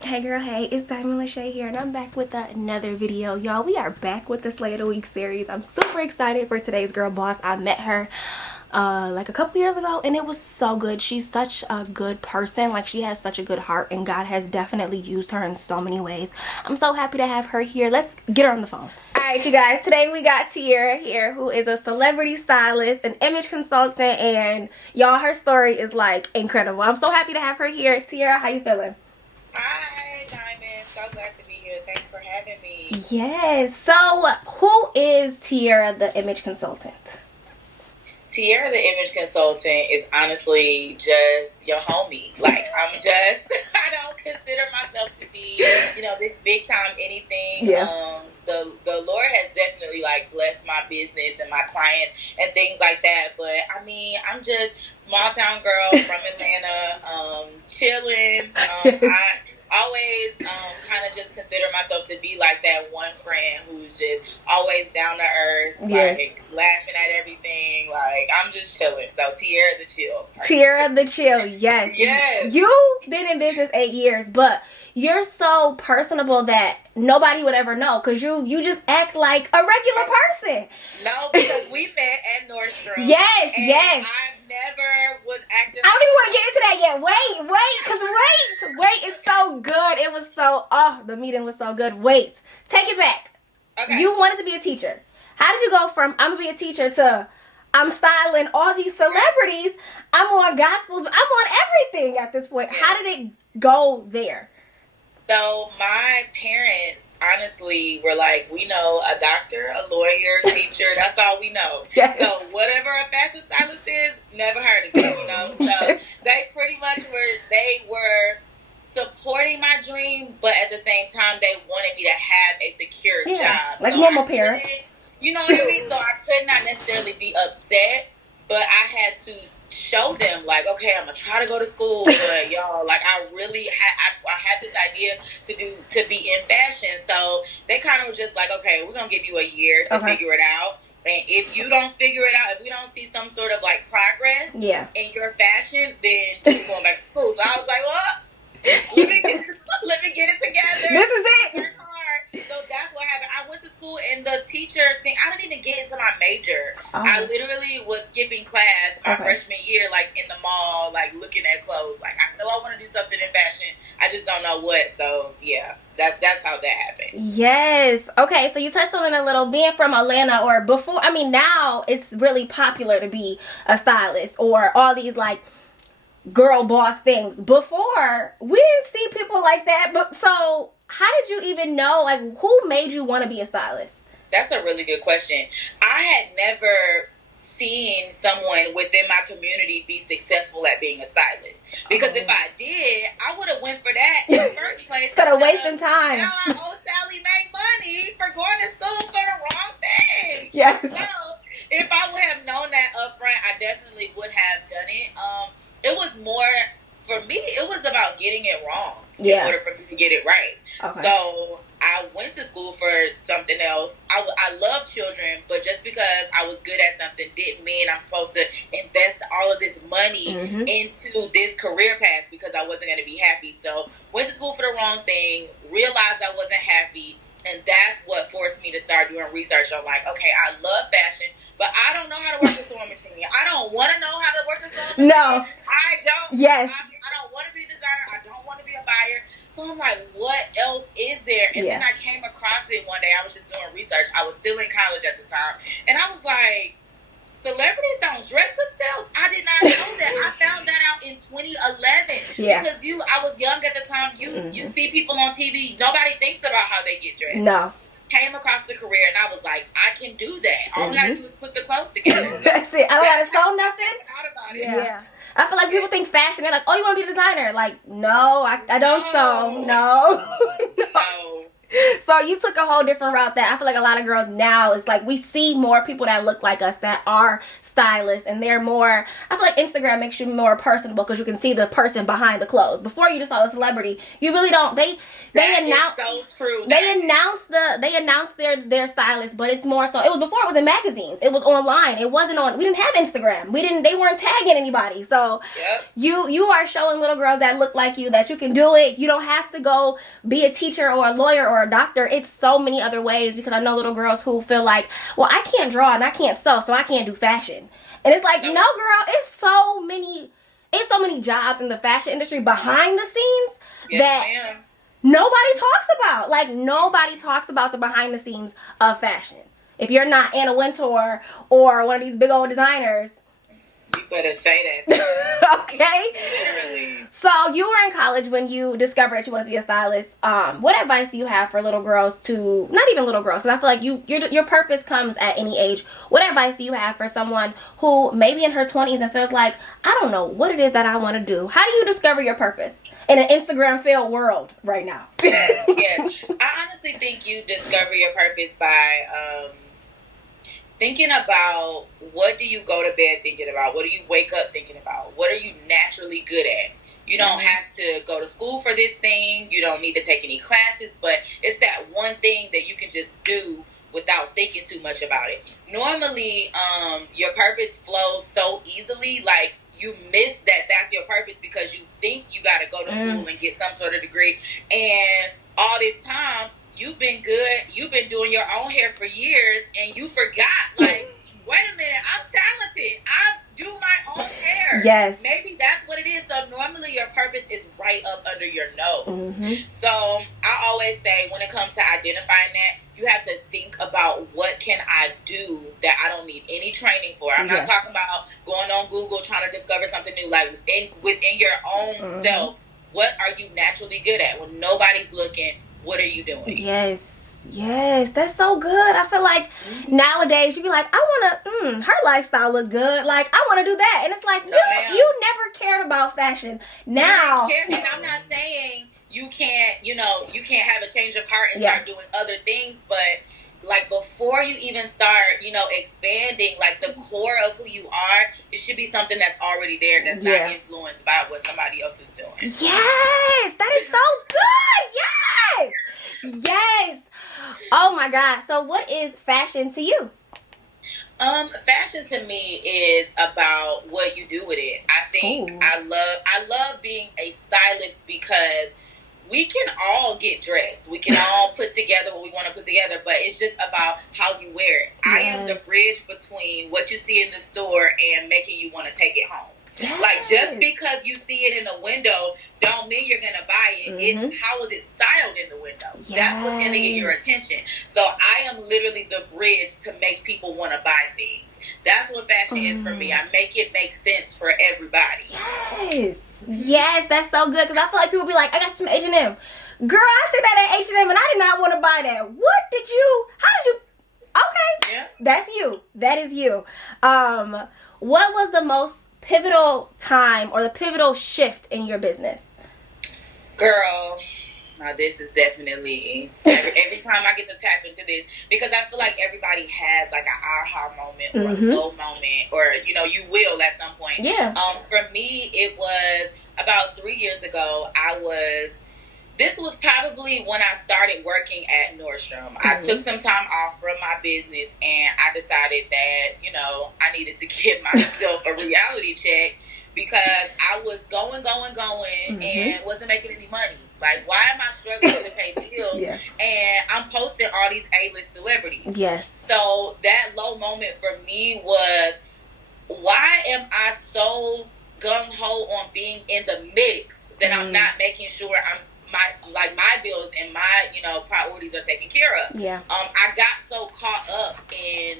Hey girl, hey, it's Diamond Lachey here, and I'm back with another video. Y'all, we are back with the Slay of the Week series. I'm super excited for today's girl boss. I met her like a couple years ago, and it was so good. She's such a good person. Like, she has such a good heart, and God has definitely used her in so many ways. I'm so happy to have her here. Let's get her on the phone. Alright, you guys, today we got Tiara here, who is a celebrity stylist, an image consultant, and y'all, her story is like incredible. I'm so happy to have her here. Tiara, how you feeling? Hi, Diamond. So glad to be here. Thanks for having me. Yes. So, who is Tiara, the image consultant? Tiara, the image consultant, is honestly just your homie. Like, I don't consider myself to be, this big time anything. Yeah. The Lord has definitely, blessed my business and my clients and things like that. But, I'm just small town girl from Atlanta, chilling. I always kind of just consider myself to be like that one friend who's just always down to earth, laughing at everything. I'm just chilling. So Tiara the chill. Tiara the chill, yes. Yes. You've been in business 8 years, but you're so personable that nobody would ever know because you just act like a regular person. No, because we met at Nordstrom. Yes. I never was acting. I don't even want to get into that yet. Wait, it's so good. It was so, the meeting was so good. Wait, take it back. Okay. You wanted to be a teacher. How did you go from I'm going to be a teacher to I'm styling all these celebrities, I'm on gospels, I'm on everything at this point. How did it go there? So my parents honestly were like, we know a doctor, a lawyer, teacher, that's all we know. Yes. So whatever a fashion stylist is, never heard of it, So they pretty much were supporting my dream, but at the same time they wanted me to have a secure job. Like so normal parents. You know what I mean? So I could not necessarily be upset, but I had to show them, okay, I'm gonna try to go to school, but y'all, I really I had this idea to be in fashion. So they kind of were just like, okay, we're gonna give you a year to figure it out. And if you don't figure it out, if we don't see some sort of progress in your fashion, then you're going back to school. So I was like, well, let me get it together. This is it. Work hard. So that's what happened. I went to school and the teacher thing, I didn't even get into my major. I literally was skipping class my freshman year, in the mall, looking at clothes. I know I want to do something in fashion. I just don't know what. So yeah, that's how that happened. Yes. Okay, so you touched on it a little, being from Atlanta, or before, now it's really popular to be a stylist or all these girl boss things. Before, we didn't see people like that. But so how did you even know, who made you want to be a stylist? That's a really good question. I had never seen someone within my community be successful at being a stylist. Because if I did, I would have went for that in the first place. Instead of wasting time. Now I owe Sally Mae money for going to school for the wrong thing. Yes. So if I would have known that up front, I definitely would have done it. It was more, for me, it was about getting it wrong in order for me to get it right. Okay. So I went to school for something else. I love children, but just because I was good at something didn't mean I'm supposed to invest all of this money into this career path because I wasn't going to be happy. So went to school for the wrong thing, realized I wasn't happy, and that's what forced me to start doing research on okay, I love fashion, but I don't know how to work a sewing machine. I don't want to know how to work a sewing machine. No. I don't. Yes. I don't want to be a designer. I don't want to be a buyer. So I'm like, what else is there? And then I came across it one day. I was just doing research. I was still in college at the time. And I was like, celebrities don't dress themselves? I did not know that. I found that out in 2011. Yeah. Because I was young at the time. You see people on TV. Nobody thinks about how they get dressed. No. Came across the career and I was like, I can do that. All we gotta do is put the clothes together. That's it. I don't gotta sew nothing. About it. Yeah. I feel like people think fashion. They're like, oh, you want to be a designer? No, I don't sew. No. So you took a whole different route that I feel like a lot of girls now, it's like we see more people that look like us that are stylists, and they're more, I feel like Instagram makes you more personable because you can see the person behind the clothes. Before you just saw a celebrity, you really don't. They announce so true. they announce their stylist, but it's more so, it was before, it was in magazines, it was online, it wasn't on, we didn't have Instagram, they weren't tagging anybody. So yep. you are showing little girls that look like you that you can do it. You don't have to go be a teacher or a lawyer or a doctor. It's so many other ways, because I know little girls who feel like, well, I can't draw and I can't sew, so I can't do fashion. And it's like, no, girl, it's so many jobs in the fashion industry behind the scenes that nobody talks about. Like, nobody talks about the behind the scenes of fashion. If you're not Anna Wintour or one of these big old designers, you better say that. Okay. Literally. So you were in college when you discovered that you wanted to be a stylist. What advice do you have for little girls to, not even little girls, because I feel like your purpose comes at any age. What advice do you have for someone who maybe in her 20s and feels like, I don't know what it is that I want to do? How do you discover your purpose in an Instagram-filled world right now? Yes. I honestly think you discover your purpose by thinking about, what do you go to bed thinking about? What do you wake up thinking about? What are you naturally good at? You don't have to go to school for this thing. You don't need to take any classes, but it's that one thing that you can just do without thinking too much about it. Normally, your purpose flows so easily, like you miss that's your purpose because you think you got to go to school and get some sort of degree. And all this time, you've been good. You've been doing your own hair for years, and you forgot, like, wait a minute, I'm talented. I do my own hair. Yes. Maybe that's what it is. So normally your purpose is right up under your nose. Mm-hmm. So I always say, when it comes to identifying that, you have to think about, what can I do that I don't need any training for? I'm not talking about going on Google trying to discover something new. Like, within your own self, what are you naturally good at? When nobody's looking, what are you doing? Yes, that's so good. I feel like nowadays you be like, I want to, her lifestyle look good. Like, I want to do that. And it's like, no, you never cared about fashion. Now. And I'm not saying you can't have a change of heart and start doing other things, but like, before you even start, expanding, like, the core of who you are, it should be something that's already there, that's not influenced by what somebody else is doing. Yes, that is so good. Yes. Oh my God. So what is fashion to you? Fashion to me is about what you do with it. I think I love being a stylist because we can all get dressed. We can all put together what we want to put together, but it's just about how you wear it. I am the bridge between what you see in the store and making you want to take it home. Yes. Like, just because you see it in the window don't mean you're going to buy it. It's how is it styled in the window. Yes. That's what's going to get your attention. So I am literally the bridge to make people want to buy things. That's what fashion is for me. I make it make sense for everybody. Yes, that's so good, because I feel like people be like, I got some H&M. Girl, I see that at H&M and I did not want to buy that. How did you? Okay. Yeah. That's you. That is you. What was the most pivotal time or the pivotal shift in your business? Girl, now this is definitely every time I get to tap into this, because I feel like everybody has like an aha moment or a low moment, or you will at some point. Yeah. For me, it was about 3 years ago. This was probably when I started working at Nordstrom. I took some time off from my business, and I decided that, I needed to give myself a reality check, because I was going, and wasn't making any money. Like, why am I struggling to pay bills? And I'm posting all these A-list celebrities. Yes. So that low moment for me was, why am I so gung-ho on being in the mix that I'm not making sure my bills and my priorities are taken care of. Yeah. I got so caught up in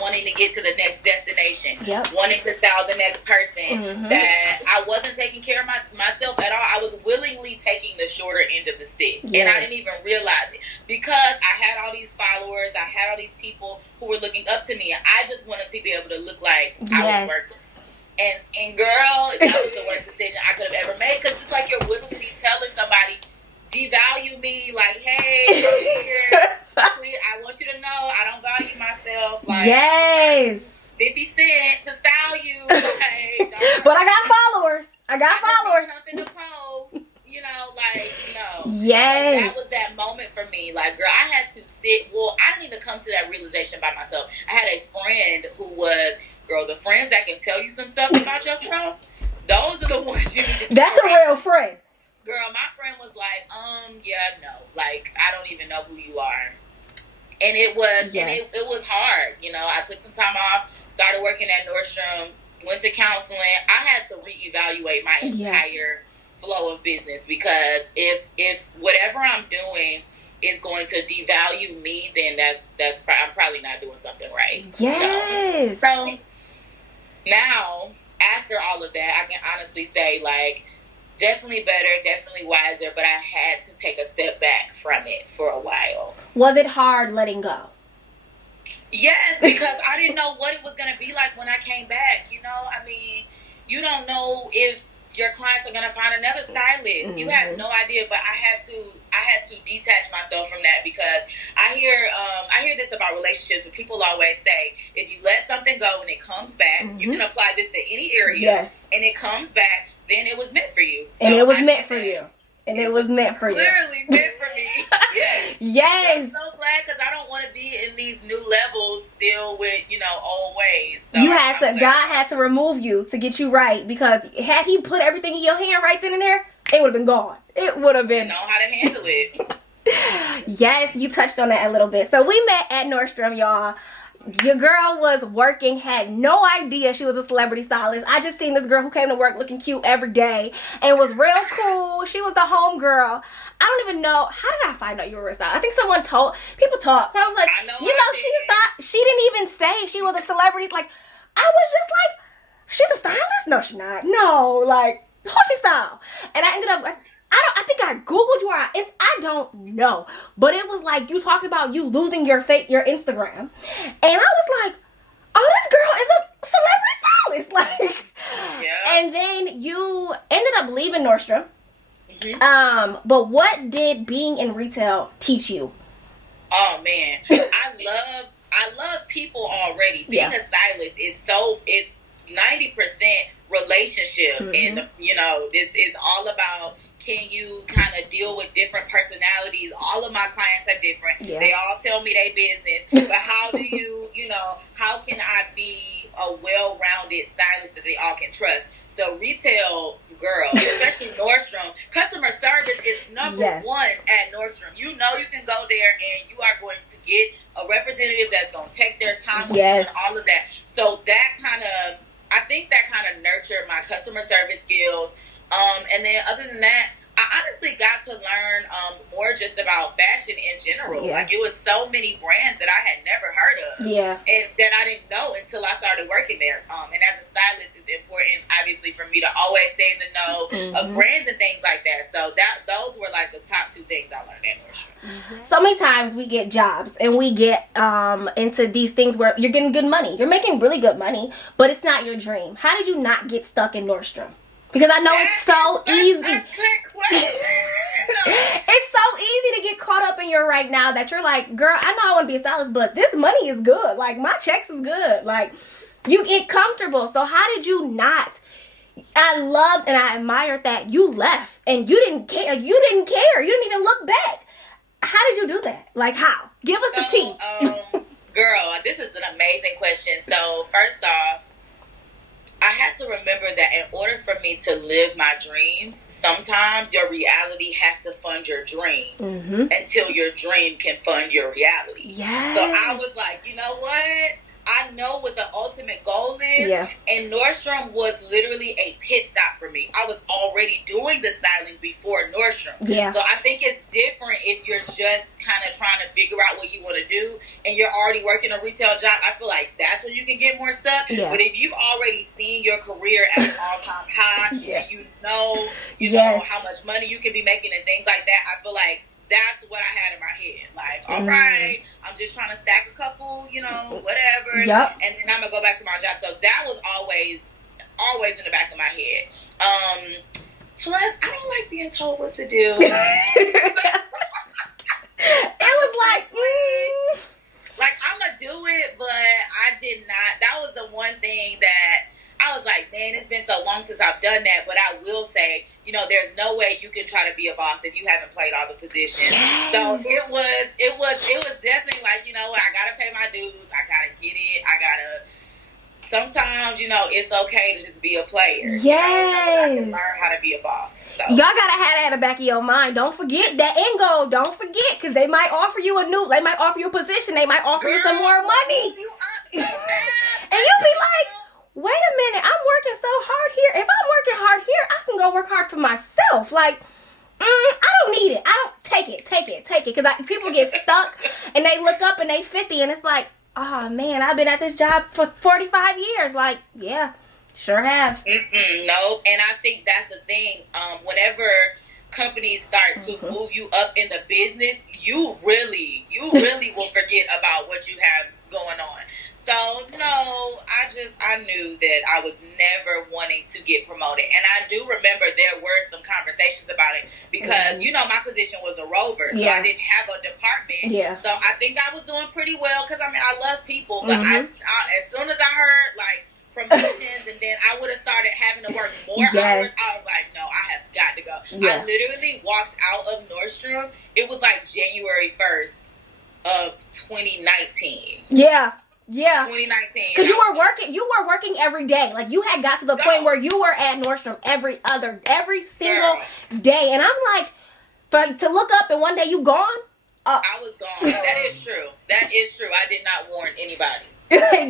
wanting to get to the next destination, wanting to style the next person, that I wasn't taking care of myself at all. I was willingly taking the shorter end of the stick, and I didn't even realize it, because I had all these followers, I had all these people who were looking up to me, and I just wanted to be able to look like I was working. And girl, that was the worst decision I could have ever made, because it's like you're willingly telling somebody, devalue me, like, hey, Yes. 50 Cent to style you. Like, but I got followers. I got followers. Something to post. You know, like, no. Yes. So that was that moment for me. Like, girl, I had to sit. Well, I didn't even come to that realization by myself. I had a friend who was, girl, the friends that can tell you some stuff about yourself, those are the ones you need to That's a real friend. Girl, my friend was like, yeah, no. Like, I don't even know who you are. And it was, yes. it was hard. You know, I took some time off, started working at Nordstrom, went to counseling. I had to reevaluate my entire flow of business, because if whatever I'm doing is going to devalue me, then I'm probably not doing something right. Yes. You know? So now, after all of that, I can honestly say, like, definitely better, definitely wiser, but I had to take a step back from it for a while. Was it hard letting go? Yes, because I didn't know what it was going to be like when I came back. You know, I mean, you don't know if your clients are going to find another stylist. You have no idea, but I had to detach myself from that, because I hear this about relationships, and people always say, if you let something go and it comes back, you can apply this to any area, and it comes back, then it was meant for you. So and it was meant for you. And it was meant for you. Clearly meant for me. Yes. Yes. I'm so glad, because I don't want to be in these new levels still with, old ways. So God had to remove you to get you right, because had he put everything in your hand right then and there, it would have been gone. It would have been. You know how to handle it. Yes, you touched on that a little bit. So we met at Nordstrom, y'all. Your girl was working, had no idea she was a celebrity stylist. I just seen this girl who came to work looking cute every day and was real cool. She was the home girl. I don't even know, how did I find out you were a stylist? I think someone told, people talk. I was like, she didn't even say she was a celebrity. Like, I was just like, she's a stylist? No, she's not. No, like, who's she style? And I ended up, I think I Googled you, or I don't know. But it was like, you talking about you losing your Instagram. And I was like, oh, this girl is a celebrity stylist. Like, and then you ended up leaving Nordstrom. But what did being in retail teach you? Oh man, I love people already. Being a stylist it's 90% relationship, and it's all about, can you kind of deal with different personalities? All of my clients are different. They all tell me their business, but how do how can I be a well-rounded stylist that they all can trust? So retail, girl, especially Nordstrom, customer service is number one at Nordstrom. You can go there and you are going to get a representative that's going to take their time with you and all of that. So I think that kind of nurtured my customer service skills. And then other than that, I honestly got to learn more just about fashion in general. Like, it was so many brands that I had never heard of. And that I didn't know until I started working there. And as a stylist, it's important, obviously, for me to always stay in the know of brands and things like that. So those were like the top two things I learned at Nordstrom. So many times we get jobs and we get into these things where you're getting good money. You're making really good money, but it's not your dream. How did you not get stuck in Nordstrom? Because I know it's so easy. It's so easy to get caught up in your right now that you're like, girl, I know I want to be a stylist, but this money is good. Like, my checks is good. Like, you get comfortable. So how did you not? I loved and I admired that you left and you didn't care. You didn't care. You didn't even look back. How did you do that? Like, how? Give us the tea. Girl, this is an amazing question. So first off, I had to remember that in order for me to live my dreams, sometimes your reality has to fund your dream until your dream can fund your reality. So I was like, you know what? I know what the ultimate goal is. And Nordstrom was literally a pit stop for me. I was already doing the styling before Nordstrom. So I think it's different if you're just kind of trying to figure out what you want to do and you're already working a retail job. I feel like that's when you can get more stuck. But if you've already seen your career at an all-time high and you know how much money you can be making and things like that, I feel like that's what I had in my head. Like, all right, I'm just trying to stack a couple, whatever. And then I'm going to go back to my job. So that was always in the back of my head. Plus, I don't like being told what to do. It was like, like, I'm going to do it, but I did not. That was the one thing that I was like, man, it's been so long since I've done that. But I will say, you know, there's no way you can try to be a boss if you haven't played all the positions. Yes. So it was definitely like, you know what, I gotta pay my dues. I gotta get it. I gotta. Sometimes, you know, it's okay to just be a player. Yes. You know? I can learn how to be a boss. So. Y'all gotta have that in the back of your mind. Don't forget that end goal. Don't forget, because they might offer you they might offer you a position. They might offer you some more money. And you'll be like, wait a minute, I'm working so hard here. If I'm working hard here, I can go work hard for myself. Like, I don't need it. I don't take it. Because people get stuck and they look up and they 50 and it's like, oh man, I've been at this job for 45 years. Like, yeah, sure have. No, and I think that's the thing. Whenever companies start to move you up in the business, you really will forget about what you have going on. So no, I knew that I was never wanting to get promoted. And I do remember there were some conversations about it because, you know, my position was a rover. So I didn't have a department. Yeah. So I think I was doing pretty well because, I mean, I love people. But I as soon as I heard, like, promotions and then I would have started having to work more hours, I was like, no, I have got to go. I literally walked out of Nordstrom. It was like January 1st of 2019. Yeah. 2019. Because you were working every day. Like, you had got to the point where you were at Nordstrom every single day. And I'm like, to look up and one day you gone? I was gone. That is true. I did not warn anybody.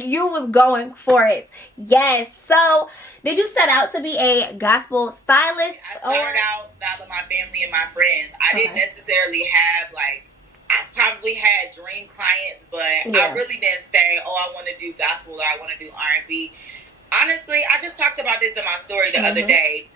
You was going for it. Yes. So, did you set out to be a gospel stylist? I started out styling my family and my friends. I didn't necessarily have, like, I probably had dream clients, but I really didn't say, oh, I want to do gospel or I want to do R&B. Honestly, I just talked about this in my story the other day.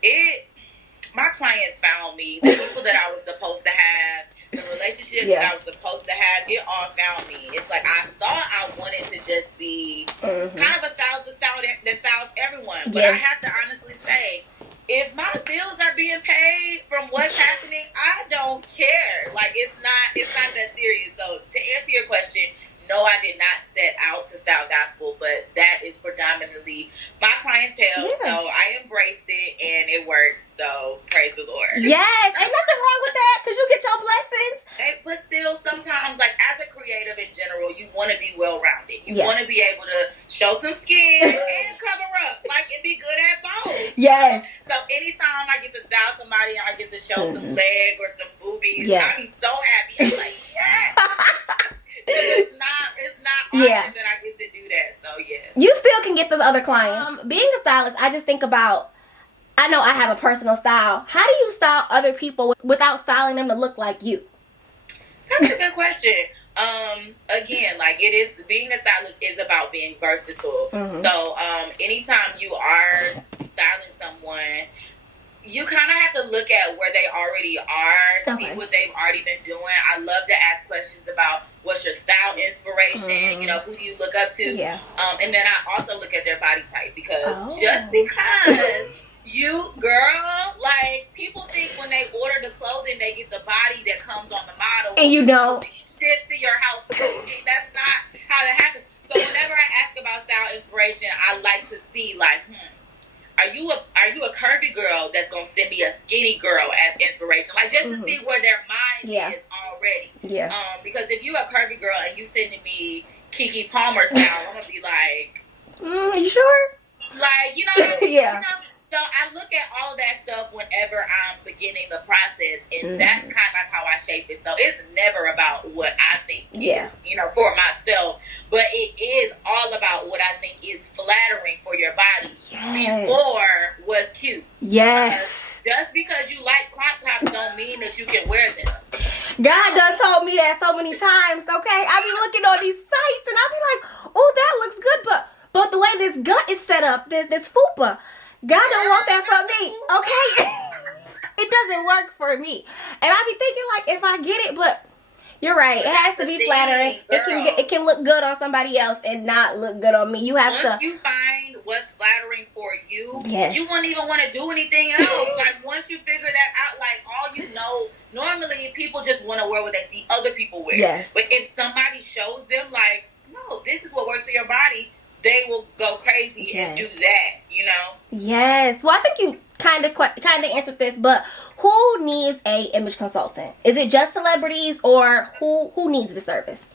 My clients found me. The people that I was supposed to have, the relationship that I was supposed to have, it all found me. It's like I thought I wanted to just be kind of a stylist that styles everyone. But I have to honestly say, if my bills are being paid from what's happening, I don't care. Like, it's not that serious. So to answer your question, no, I did not set out to style gospel, but that is predominantly my clientele. So I embraced it and it works. So praise the Lord. Yes, ain't nothing wrong with that because you get your blessings. But still, sometimes, like, as a creative in general, you want to be well-rounded. You want to be able to show some skin and cover up, like, and be good at both. Yes. So anytime I get to style somebody and I get to show some leg or some boobies, I'm so happy. I'm like, yes. It's not often that I get to do that. So yes. You still can get those other clients. Being a stylist, I just think about, I know I have a personal style. How do you style other people without styling them to look like you? That's a good question. Again, like, it is, being a stylist is about being versatile. So anytime you are styling someone, you kind of have to look at where they already are, see what they've already been doing. I love to ask questions about what's your style inspiration, you know, who do you look up to? And then I also look at their body type because just because you, girl, like, people think when they order the clothing, they get the body that comes on the model. And you don't. Shit to your house. That's not how that happens. So whenever I ask about style inspiration, I like to see, like, are you a curvy girl that's gonna send me a skinny girl as inspiration? Like, just to see where their mind is already. Because if you a curvy girl and you sending me Keke Palmer style, I'm gonna be like, you sure? Like, you know what I mean? You know? So I look at all of that stuff whenever I'm beginning the process, and that's kind of how I shape it. So it's never about what I think is, you know, for myself, but it is all about what I think is flattering for your body before what's cute. Just because you like crop tops don't mean that you can wear them. God done told me that so many times, okay? I be looking on these sites and I be like, oh, that looks good, but the way this gut is set up, this fupa, God don't want that for me, okay? It doesn't work for me. And I be thinking, like, if I get it, but you're right. It has to be flattering. It can look good on somebody else and not look good on me. You have Once you find what's flattering for you, you won't even want to do anything else. Like, once you figure that out, like, all you know, normally people just want to wear what they see other people wear. But if somebody shows them, like, no, this is what works for your body, they will go crazy and do that, you know? Yes. Well, I think you kind of answered this, but who needs a image consultant? Is it just celebrities, or who needs the service?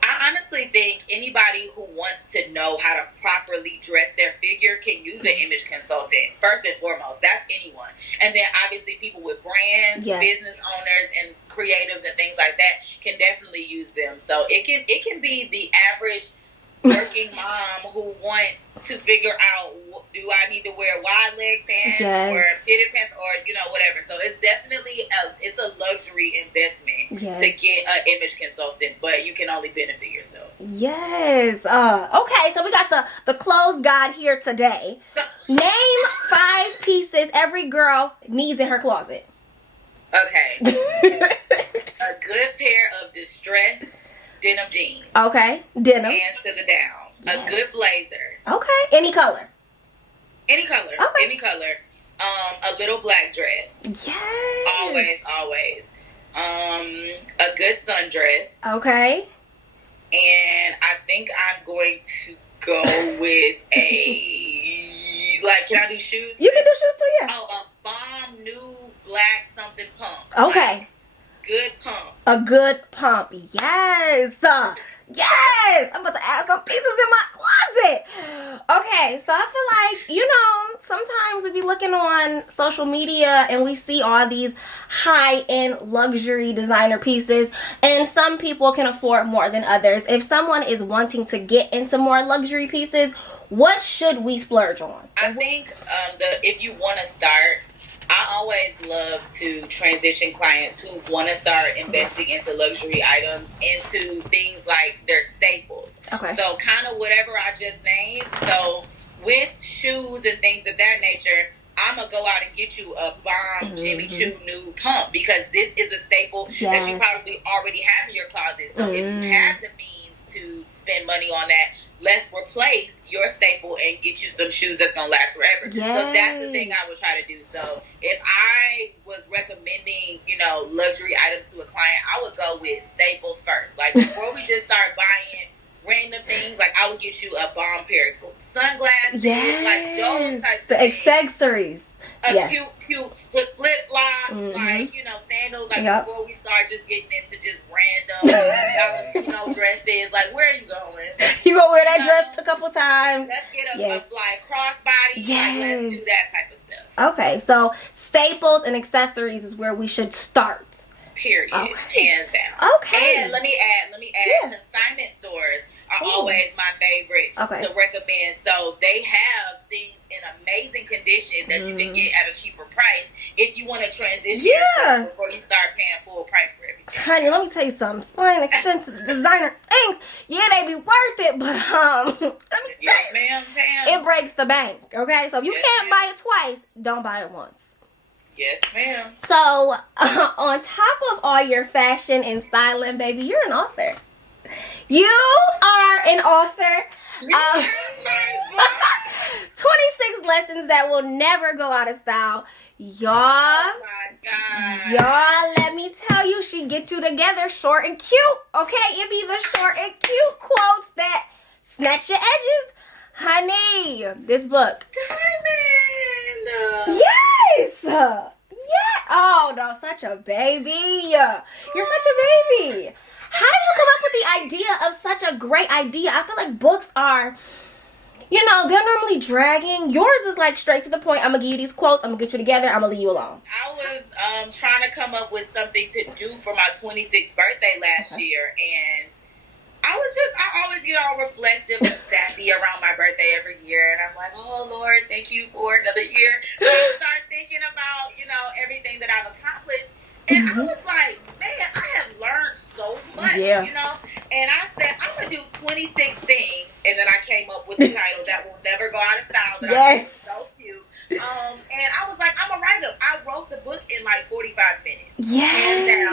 I honestly think anybody who wants to know how to properly dress their figure can use an image consultant, first and foremost. That's anyone. And then obviously people with brands, business owners, and creatives and things like that can definitely use them. So it can be the average working mom who wants to figure out, do I need to wear wide leg pants or fitted pants or, you know, whatever. So it's definitely it's a luxury investment to get an image consultant, but you can only benefit yourself. Yes. Okay, so we got the clothes guide here today. Name 5 pieces every girl needs in her closet. Okay. A good pair of distressed denim jeans. Okay. Denim. Hands to the down. A good blazer. Okay. Any color. Any color. Okay. Any color. A little black dress. Yes. Always. A good sundress. Okay. And I think I'm going to go with a, like, can I do shoes? You can do shoes too, yeah. Oh, a bomb new black something pump. Okay. Like, good pump. A good pump. Yes. Yes. I'm about to add some pieces in my closet. Okay. So I feel like, you know, sometimes we be looking on social media and we see all these high-end luxury designer pieces, and some people can afford more than others. If someone is wanting to get into more luxury pieces, what should we splurge on? I think if you want to start, I always love to transition clients who want to start investing into luxury items into things like their staples. Okay. So kind of whatever I just named. So with shoes and things of that nature, I'm going to go out and get you a bomb Jimmy Choo nude pump, because this is a staple that you probably already have in your closet. So if you have the means to spend money on that, let's replace your staple and get you some shoes that's gonna last forever. So that's the thing I would try to do. So if I was recommending, you know, luxury items to a client, I would go with staples first. Like, before we just start buying random things, like, I would get you a bomb pair of sunglasses, like those types of things. Accessories. Cute flip-flops, like, you know, sandals, like, before we start just getting into just random Valentino dresses. Like, where are you going? You gonna wear that dress a couple times. Let's get a fly crossbody. Like, let's do that type of stuff. Okay, so staples and accessories is where we should start. Period. Hands down. Okay. And let me add, consignment stores are always my favorite to recommend. So they have things in amazing condition that you can get at a cheaper price if you want to transition yourself before you start paying full price for everything. Honey, let me tell you something. Spying expensive designer things, they be worth it, but it breaks the bank. Okay, so if you can't buy it twice, don't buy it once. Yes, ma'am. So, on top of all your fashion and styling, baby, you're an author. You are an author. 26 lessons that will never go out of style. Y'all. Oh my God. Y'all, let me tell you, she get you together short and cute. Okay? It be the short and cute quotes that snatch your edges. Honey, this book. Diamond. Yes. Yeah. Oh, no, such a baby. You're such a baby. How did you come up with the idea of such a great idea? I feel like books are, you know, they're normally dragging. Yours is like straight to the point. I'm going to give you these quotes. I'm going to get you together. I'm going to leave you alone. I was trying to come up with something to do for my 26th birthday last year. And I always get all reflective and sappy around my birthday every year. And I'm like, oh, Lord, thank you for another year. So I start thinking about, you know, everything that I've accomplished. And I was like, man, I have learned so much, you know? And I said, I'm going to do 26 things. And then I came up with the title that will never go out of style. That I think is so cute. And I was like, I'm going to write them. I wrote the book in like 45 minutes. And it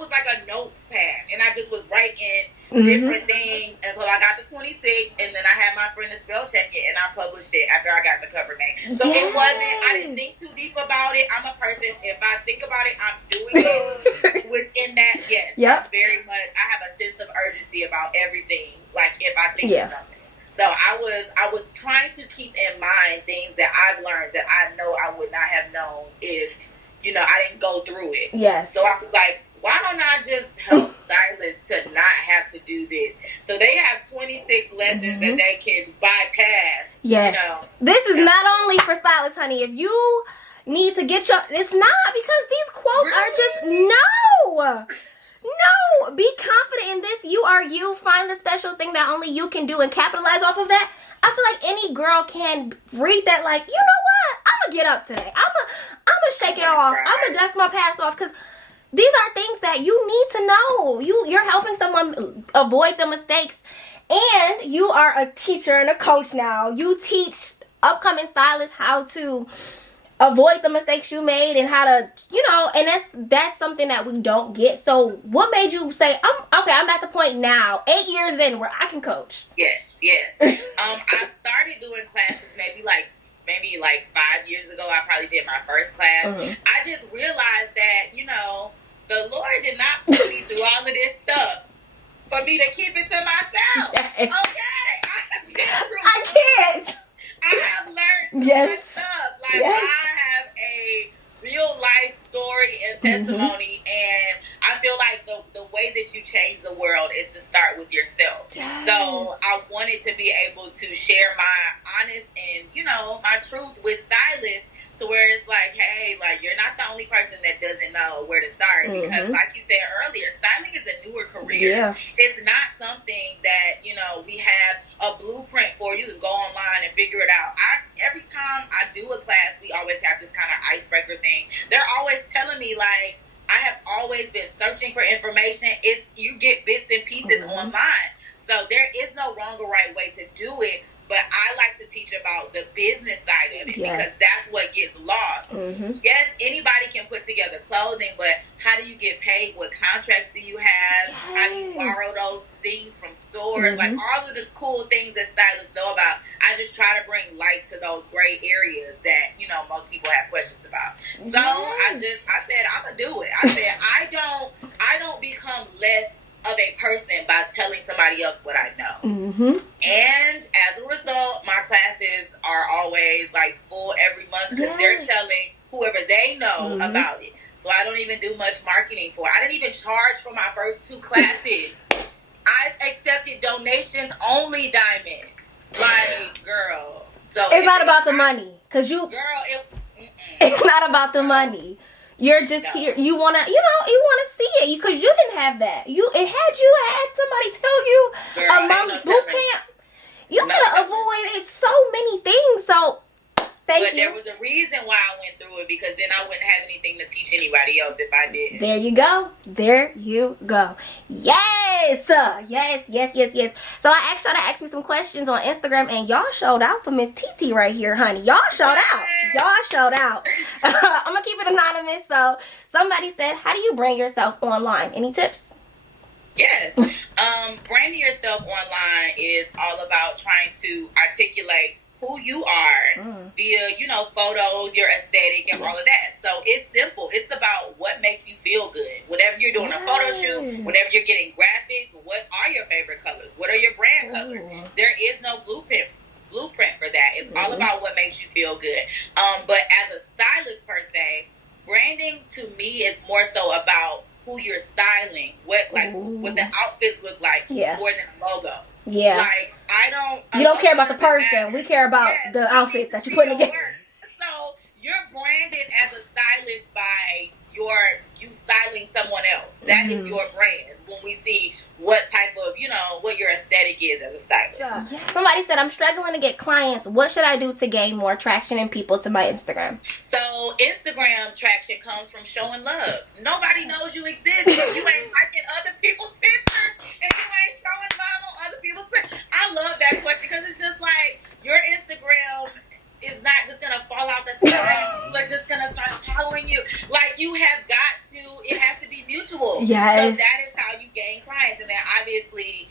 was like a notes pad. And I just was writing different things until I got to 26. And then I had my friend to spell check it. And I published it after I got the cover made. So it wasn't, I didn't think too deep about it. I'm a person, if I think about it, I'm doing it. Within that, I'm very much, I have a sense of urgency about everything. Like, if I think of something. So I was trying to keep in mind things that I've learned that I know I would not have known if, I didn't go through it. Yes. So I was like, why don't I just help stylists to not have to do this? So they have 26 lessons that they can bypass. Yes. This is not only for stylists, honey. If you need to get it's not, because these quotes are just, no, be confident in this. You are you. Find the special thing that only you can do and capitalize off of that. I feel like any girl can read that like, you know what? I'm going to get up today. I'm gonna shake it off. I'm going to dust my past off, because these are things that you need to know. You're helping someone avoid the mistakes. And you are a teacher and a coach now. You teach upcoming stylists how to avoid the mistakes you made and how to, and that's something that we don't get. So what made you say, I'm at the point now, 8 years in, where I can coach? Yes. I started doing classes maybe like 5 years ago. I probably did my first class. I just realized that, the Lord did not put me through all of this stuff for me to keep it to myself. Yes. Okay? I have been through I can't. I have learned so much stuff. Like, I have a real life story and testimony, and I feel like the way that you change the world is to start with yourself. Yes. So I wanted to be able to share my honest and, my truth with stylists, to where it's like, hey, like, you're not the only person that doesn't know where to start. Because like you said earlier, styling is a newer career. Yeah. It's not something that, we have a blueprint for. You can go online and figure it out. Every time I do a class, we always have this kind of icebreaker thing. They're always telling me, like, I have always been searching for information. You get bits and pieces online. So there is no wrong or right way to do it. But I like to teach about the business side of it, because that's what gets lost. Yes, anybody can put together clothing, but how do you get paid? What contracts do you have? How do you borrow those things from stores? Like, all of the cool things that stylists know about. I just try to bring light to those gray areas that, most people have questions about. So I said, I'm going to do it. I said, I don't become less of a person by telling somebody else what I know. And as a result, my classes are always like full every month, because they're telling whoever they know about it. So I don't even do much marketing for it. I didn't even charge for my first 2 classes. I accepted donations only, Diamond. Like, girl. So it's not about the money, because it's not about the money. You're just here. You wanna see it, because you didn't have that. You had somebody tell you amongst boot camp, you gotta avoid so many things. So thank you. But there was a reason why I went through it, because then I wouldn't have anything to teach anybody else if I did. There you go. Yes. So I asked y'all to ask me some questions on Instagram, and y'all showed out for Miss TT right here, honey. Y'all showed out. I'm gonna keep it anonymous. So somebody said, how do you brand yourself online? Any tips? Yes. Branding yourself online is all about trying to articulate who you are via, photos, your aesthetic, and all of that. So it's simple. It's about what makes you feel good. Whenever you're doing a photo shoot, whenever you're getting graphics, what are your favorite colors? What are your brand colors? There is no blueprint for that. It's all about what makes you feel good. But as a stylist per se, branding to me is more so about who you're styling, what the outfits look like, more than a logo. Yeah. Like, you don't care about the person. We care about the outfits that you put together. So you're branded as a stylist by you styling someone else. That is your brand. When we see what type of, what your aesthetic is as a stylist. Somebody said, I'm struggling to get clients. What should I do to gain more traction and people to my Instagram? So Instagram traction comes from showing love. Nobody knows you exist if you ain't liking other people's pictures and you ain't showing love on other people's pictures. I love that question, because it's just like, your Instagram is not just going to fall out the sky. People are just going to start following you. Like, you have got to, it has to be mutual. Yes. So that is how you gain clients. And then obviously,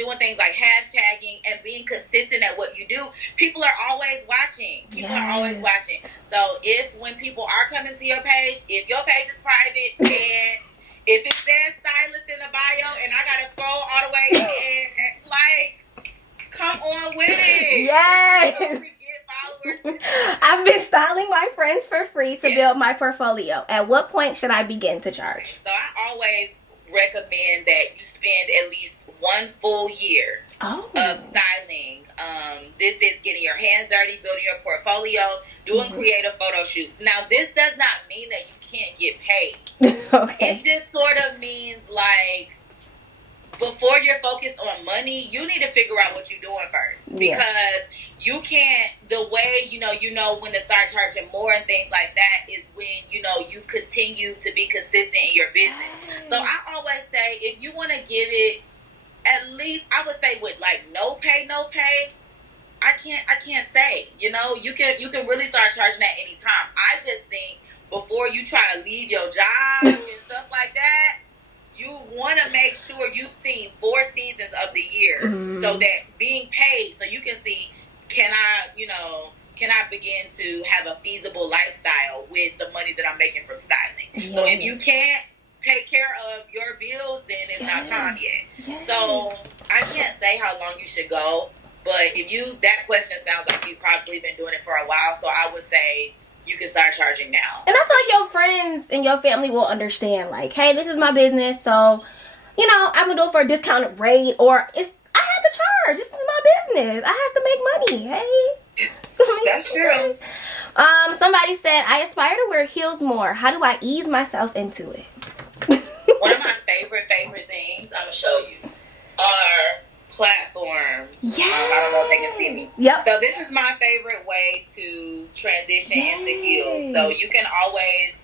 doing things like hashtagging and being consistent at what you do. People are always watching. So when people are coming to your page, if your page is private and if it says stylist in the bio and I got to scroll all the way in, like, with it. Yes. Don't forget followers. I've been styling my friends for free to build my portfolio. At what point should I begin to charge? So I always recommend that you spend at least 1 full year of styling. This is getting your hands dirty, building your portfolio, doing creative photo shoots. Now, this does not mean that you can't get paid. It just sort of means like before you're focused on money, you need to figure out what you're doing first. Because you can't, the way, you know when to start charging more and things like that is when, you continue to be consistent in your business. So I always say, if you want to give it, at least, I would say with like no pay, I can't say, you can really start charging at any time. I just think before you try to leave your job and stuff like that, you want to make sure you've seen 4 seasons of the year so that being paid, so you can see, can I begin to have a feasible lifestyle with the money that I'm making from styling? Yes. So if you can't take care of your bills, then it's not time yet. Yes. So I can't say how long you should go, but that question sounds like you've probably been doing it for a while, so I would say you can start charging now. And I feel like your friends and your family will understand, like, hey, this is my business, so, I'm going to do it for a discounted rate, or I have to charge. This is my business. I have to make money. Hey. That's true. Somebody said, I aspire to wear heels more. How do I ease myself into it? One of my favorite things I'm going to show you are platforms. Yeah. I don't know if they can see me. Yep. So this is my favorite way to transition into heels. So you can always,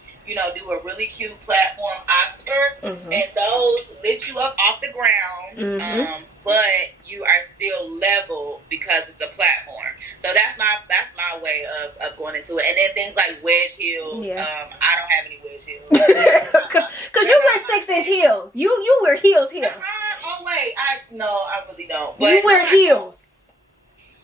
do a really cute platform Oxford, and those lift you up off the ground, but you are still level because it's a platform. So that's my way of going into it. And then things like wedge heels. Yeah. I don't have any wedge heels. Cause you wear 6-inch heels. You wear heels. Oh wait, I really don't. But you wear heels.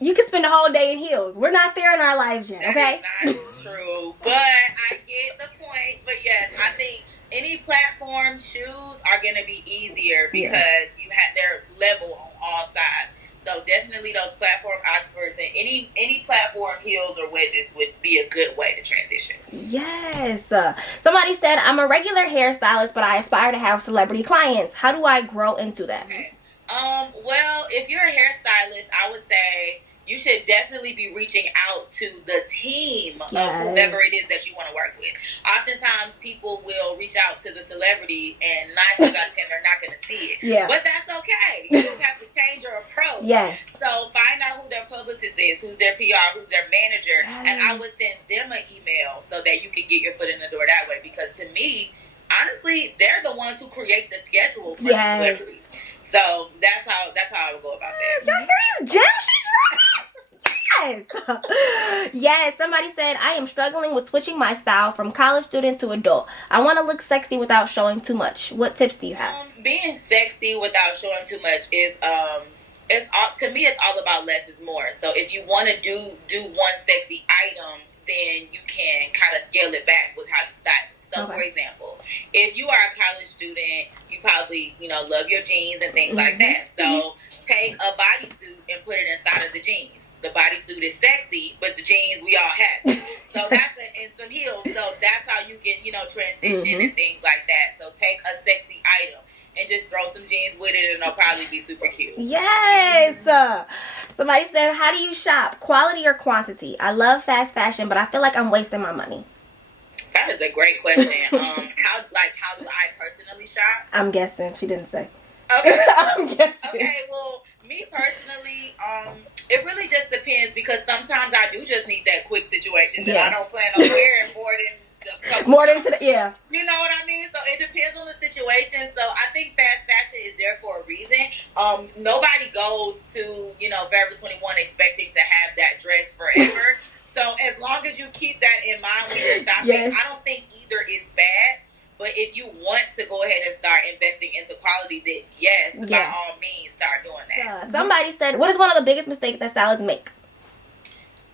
You can spend the whole day in heels. We're not there in our lives yet, okay? That is not true. But I get the point. But yes, I think any platform shoes are going to be easier because they're level on all sides. So definitely those platform Oxfords and any platform heels or wedges would be a good way to transition. Yes. Somebody said, I'm a regular hairstylist, but I aspire to have celebrity clients. How do I grow into that? Okay. Well, if you're a hairstylist, I would say you should definitely be reaching out to the team of whoever it is that you want to work with. Oftentimes, people will reach out to the celebrity, and 9 times out of 10, they're not going to see it. Yeah. But that's okay. You just have to change your approach. Yes. So find out who their publicist is, who's their PR, who's their manager, and I would send them an email so that you can get your foot in the door that way. Because to me, honestly, they're the ones who create the schedule for the celebrity. So that's how I would go about that. Y'all hear these gems? She's right. Yes. Yes. Somebody said, I am struggling with switching my style from college student to adult. I want to look sexy without showing too much. What tips do you have? Being sexy without showing too much is to me it's all about less is more. So if you want to do one sexy item, then you can kind of scale it back with how you style it. So, for example, if you are a college student, you probably, love your jeans and things like that. So, take a bodysuit and put it inside of the jeans. The bodysuit is sexy, but the jeans, we all have. So, and some heels. So, that's how you can, transition and things like that. So, take a sexy item and just throw some jeans with it, and it'll probably be super cute. Yes. Somebody said, how do you shop? Quality or quantity? I love fast fashion, but I feel like I'm wasting my money. That is a great question. How do I personally shop? I'm guessing. She didn't say. Okay. I'm guessing. Okay, well, me personally, it really just depends because sometimes I do just need that quick situation that I don't plan on wearing more than today. Yeah. You know what I mean? So it depends on the situation. So I think fast fashion is there for a reason. Nobody goes to, Forever 21 expecting to have that dress forever. So as long as you keep that in mind when you're shopping, I don't think either is bad. But if you want to go ahead and start investing into quality, then by all means, start doing that. Somebody said, what is one of the biggest mistakes that stylists make?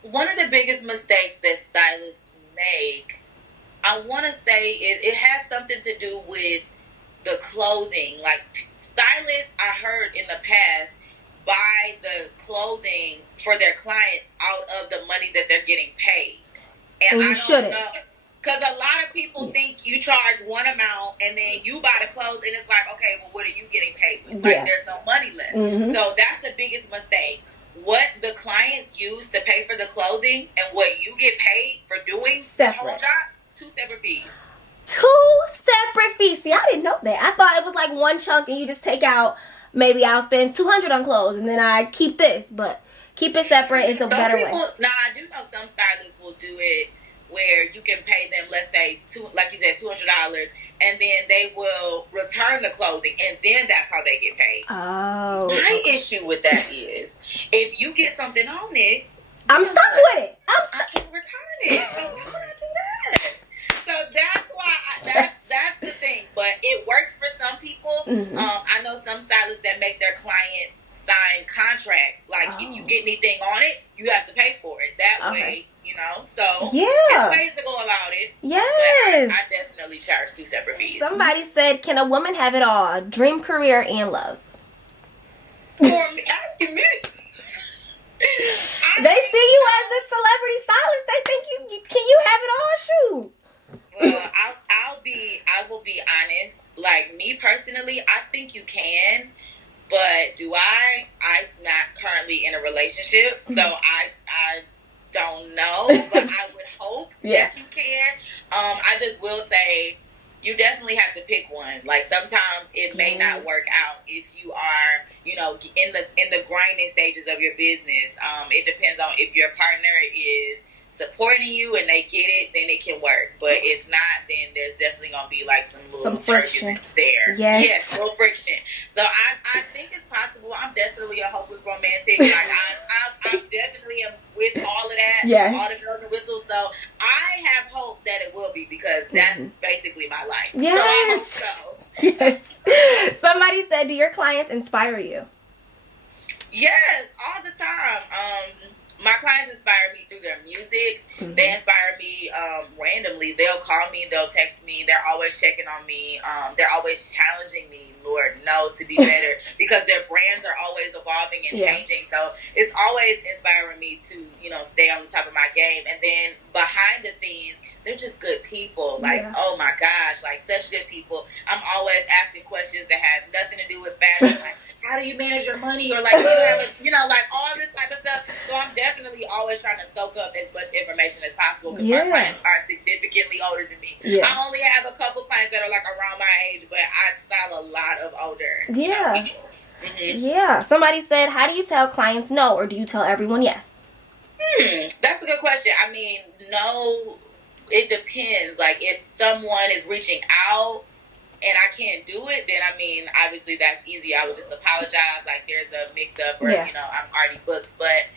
One of the biggest mistakes that stylists make, I want to say, it has something to do with the clothing. Like stylists, I heard in the past, buy the clothing for their clients out of the money that they're getting paid. And you I don't shouldn't. know. Because a lot of people think you charge one amount and then you buy the clothes and it's like, okay, well, what are you getting paid with? Like, there's no money left. So that's the biggest mistake. What the clients use to pay for the clothing and what you get paid for doing the whole job, 2 separate fees. 2 separate fees. See, I didn't know that. I thought it was like one chunk and you just take out, maybe I'll spend $200 on clothes and then I keep this. But keep it separate. It's a better way. Now, I do know some stylists will do it where you can pay them, let's say, like you said, $200, and then they will return the clothing, and then that's how they get paid. Oh. My issue with that is, if you get something on it, I'm stuck with it. I can return it. So why would I do that? So that's why that's the thing. But it works for some people. I know some stylists that make their clients sign contracts. Like, if you get anything on it, you have to pay for it. That way, you know. So there's ways to go about it. Yes. But I definitely charge 2 separate fees. Somebody said, can a woman have it all? Dream career and love. For me, asking me. They see you as a celebrity stylist. They think you can you have it all? Shoot. Well, I will be honest. Like, me personally, I think you can. But I'm not currently in a relationship, so I don't know, but I would hope that you can. I just will say, you definitely have to pick one. Like, sometimes it may not work out if you are, you know, in the grinding stages of your business. It depends on if your partner is supporting you and they get it, then it can work. But if not, then there's definitely gonna be like some friction there. Yes, little friction. So I think it's possible. I'm definitely a hopeless romantic. Like, I definitely am with all of that. All the bells and whistles. So I have hope that it will be, because that's basically my life. Yes. So I hope so. Yes. Somebody said, do your clients inspire you? Yes, all the time. My clients inspire me through their music. They inspire me randomly. They'll call me, they'll text me. They're always checking on me. They're always challenging me, Lord knows, to be better, because their brands are always evolving and changing. So it's always inspiring me to, you know, stay on the top of my game. And then behind the scenes, they're just good people. Like, oh my gosh, like, such good people. I'm always asking questions that have nothing to do with fashion. Like, how do you manage your money? Or, like, you have a, you know, like, all this type of stuff. So I'm definitely always trying to soak up as much information as possible, because my clients are significantly older than me. I only have a couple clients that are, like, around my age, but I style a lot of older people. Somebody said, how do you tell clients no, or do you tell everyone yes? That's a good question. I mean, no, it depends. Like, if someone is reaching out and I can't do it, then, I mean, obviously that's easy. I would just apologize, like, there's a mix-up, or, you know, I'm already booked. But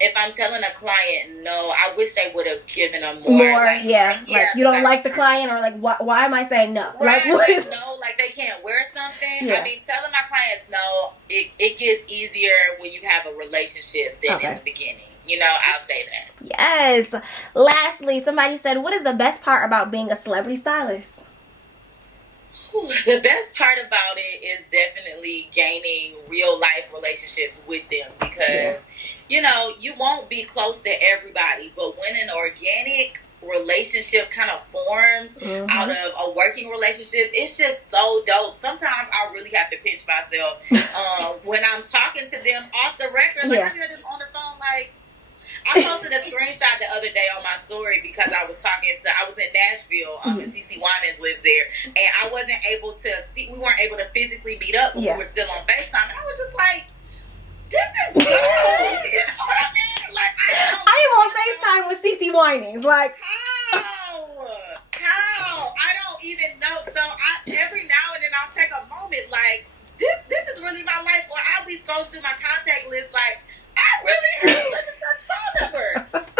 if I'm telling a client no, I wish they would have given them more. Like, like, you don't like the client, or, like, why am I saying no? Right, like no, like, they can't wear something. I mean, telling my clients no, it gets easier when you have a relationship than in the beginning. You know, I'll say that. Yes. Lastly, somebody said, what is the best part about being a celebrity stylist? The best part about it is definitely gaining real life relationships with them, because, you know, you won't be close to everybody, but when an organic relationship kind of forms out of a working relationship, it's just so dope. Sometimes I really have to pinch myself when I'm talking to them off the record. Like, I'm just on the phone, like, I posted a screenshot the other day on my story, because I was in Nashville, and CeCe Winanas lives there, and I wasn't able to we weren't able to physically meet up, but we were still on FaceTime, and I was just like, this is good. You know what I mean? Like, I am on FaceTime with CeCe Winanas. Like, how? I don't even know. So every now and then I'll take a moment, like, this is really my life, or I'll be scrolling through my contact list, like, I really have such a such phone number.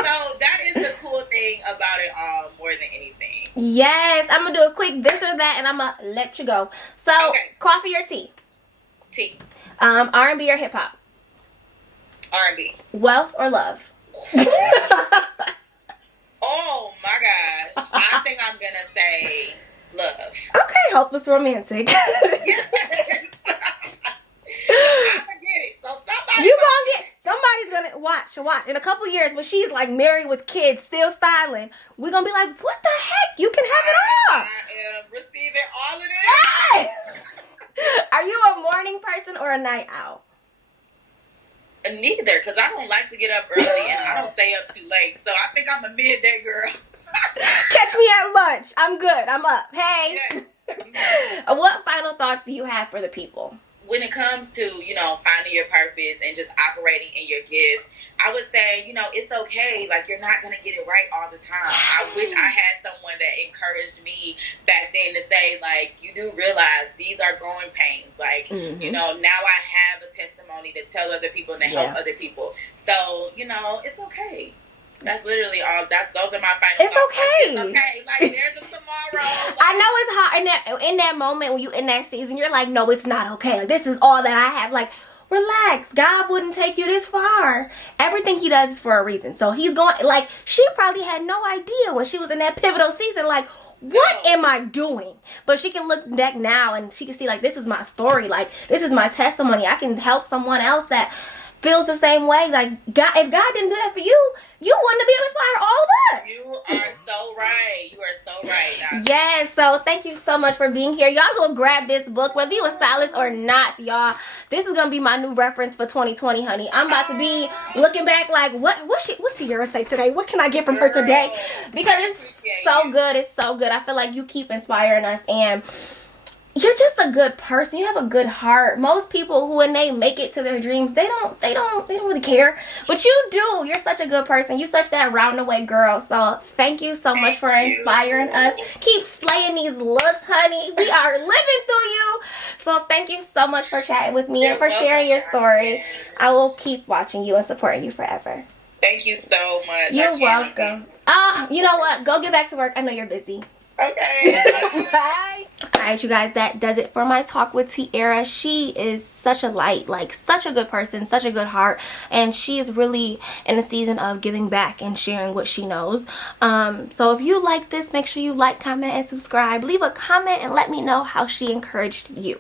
So that is the cool thing about it all, more than anything. Yes, I'm gonna do a quick this or that, and I'm gonna let you go. So, coffee or tea? Tea. R&B or hip hop? R&B. Wealth or love? Oh my gosh! I think I'm gonna say love. Okay, hopeless romantic. Yes. I forget it. So stop. watch. In a couple years, when she's like married with kids, still styling, we're gonna be like, what the heck? You can have it all. I am receiving all of this. Yes. Are you a morning person or a night owl? Neither, because I don't like to get up early and I don't stay up too late. So I think I'm a midday girl. Catch me at lunch. I'm good. I'm up. Hey. Yes. What final thoughts do you have for the people? When it comes to, finding your purpose and just operating in your gifts, I would say, it's okay. Like, you're not going to get it right all the time. I wish I had someone that encouraged me back then to say, like, you do realize these are growing pains. Like, now I have a testimony to tell other people and to help other people. So, it's okay. That's literally all. Those are my final It's thoughts. okay. Like, it's okay. Like, there's a tomorrow. Like, I know it's hard in that moment when you in that season. You're like, no, it's not okay. Like, this is all that I have. Like, relax. God wouldn't take you this far. Everything He does is for a reason. So He's going. Like, she probably had no idea when she was in that pivotal season. Like, what am I doing? But she can look back now and she can see, like, this is my story. Like, this is my testimony. I can help someone else that feels the same way. Like, God, if God didn't do that for you, you wouldn't be able to inspire all of us. You are so right. You are so right. Yes, so thank you so much for being here. Y'all go grab this book, whether you a stylist or not, y'all. This is gonna be my new reference for 2020, honey. I'm about to be looking back like, what Tiara say today? What can I get from her today? Because it's so good. It's so good. I feel like you keep inspiring us, and you're just a good person. You have a good heart. Most people who, when they make it to their dreams, they don't really care. But you do. You're such a good person. You're such that round the way girl. So thank you so much for inspiring us. Keep slaying these looks, honey. We are living through you. So thank you so much for chatting with me and for sharing your story. I will keep watching you and supporting you forever. Thank you so much. You're welcome. You know what? Go get back to work. I know you're busy. Okay. Bye. Alright, you guys, that does it for my talk with Tiara. She is such a light, like such a good person, such a good heart, and she is really in a season of giving back and sharing what she knows. So if you like this, make sure you like, comment, and subscribe. Leave a comment and let me know how she encouraged you.